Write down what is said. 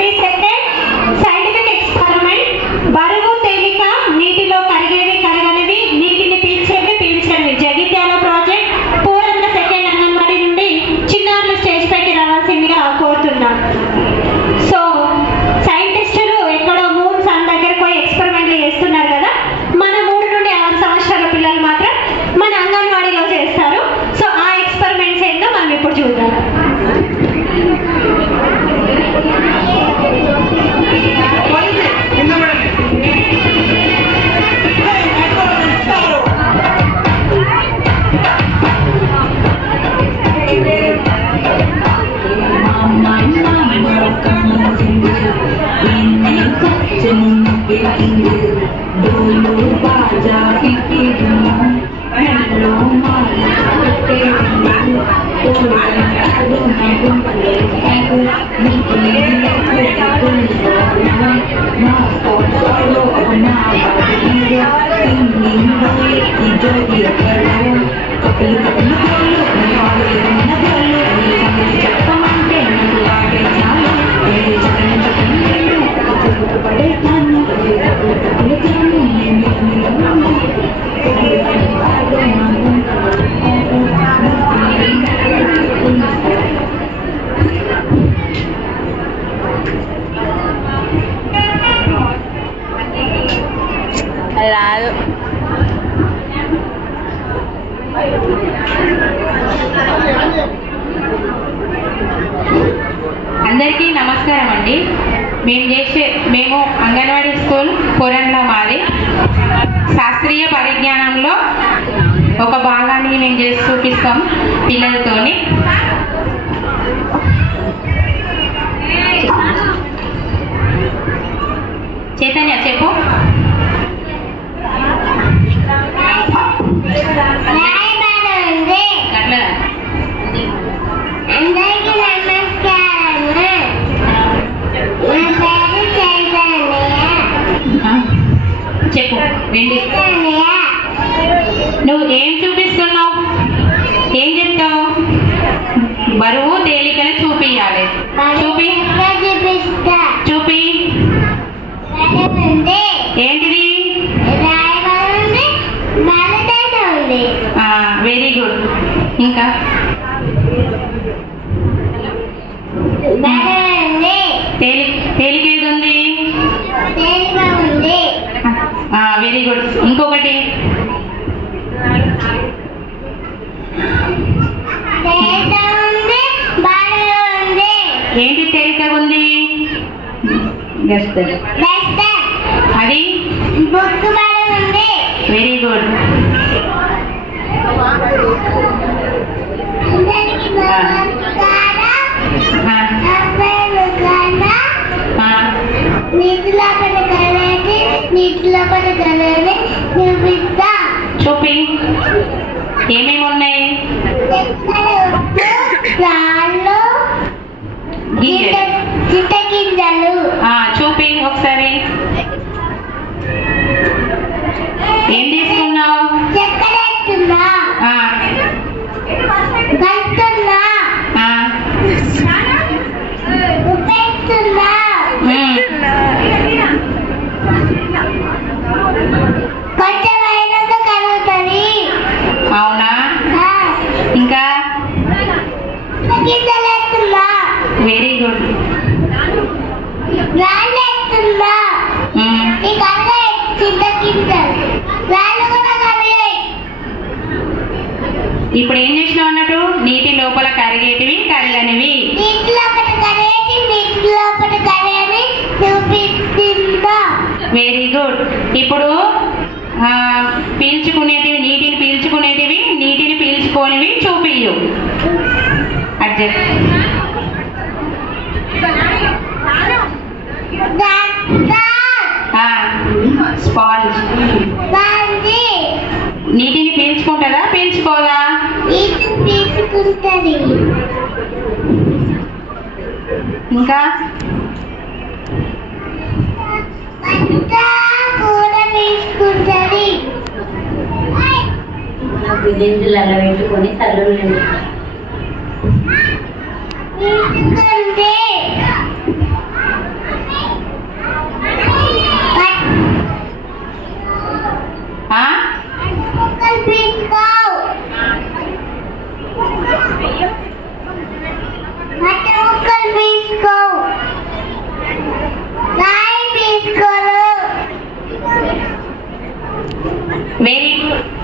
22nd scientific experiment బరువు తేలిక నీటిలో కరిగేవి కరగనివి నీటిని పీల్చేవి పీల్చనివి జగిత్యాల ప్రాజెక్ట్ పూరంల సెకండ్ అంగన్వాడీ నుండి చిన్నారులు స్టేజ్ పైకి రావాల్సిందిగా కోరుతున్నాం. సో సైంటిస్టులు ఎక్కడో మూన్ సన్ దగ్గరకు పోయి ఎక్స్పెరిమెంట్లు చేస్తున్నారు కదా, మన 3 నుండి 6 సంవత్సరాల పిల్లలు మాత్రం మన అంగన్వాడీలో చేస్తారు. సో ఆ ఎక్స్పెరిమెంట్స్ ఏంటో మనం ఇప్పుడు చూద్దాం. అందరికీ నమస్కారం అండి. మేము అంగన్వాడీ స్కూల్ పూరంలో మాది. శాస్త్రీయ పరిజ్ఞానంలో ఒక భాగాన్ని మేము చేసి చూపిస్తాం పిల్లలతోని. చైతన్య చెప్పు. అట్లా చెప్పు. నువ్వు ఏం చూపిస్తున్నావు? ఏం చెప్తావు? బరువు తేలికని చూపియాలి. చూపి ఏంటిది? Very good. ఇంకా తేలిక ఏది ఉంది? Very good. ఇంకొకటి ఏంటి తేలిక ఉంది? అది వెరీ గుడ్. చూపి. ఏమేమి ఉన్నాయి? గింజలు. చూపి ఒకసారి. ఏం తీసుకున్నావు? అవునా? ఇంకా వెరీ గుడ్. ఇప్పుడు ఏం చేసినావు అన్నట్టు? నీటి లోపల కరిగేటివి కరగనివి. Very good. ఇప్పుడు పీల్చుకునేటివి నీటిని పీల్చుకునేటివి నీటిని పీల్చుకోనివి చూపియ్యు. అడ్జస్ట్. స్పాంజ్ నీటిని పీల్చుకుంటుందా పీల్చుకోదా? ఇంకా గింజలలో పెట్టుకొని తల్లు వెరీ గుడ్.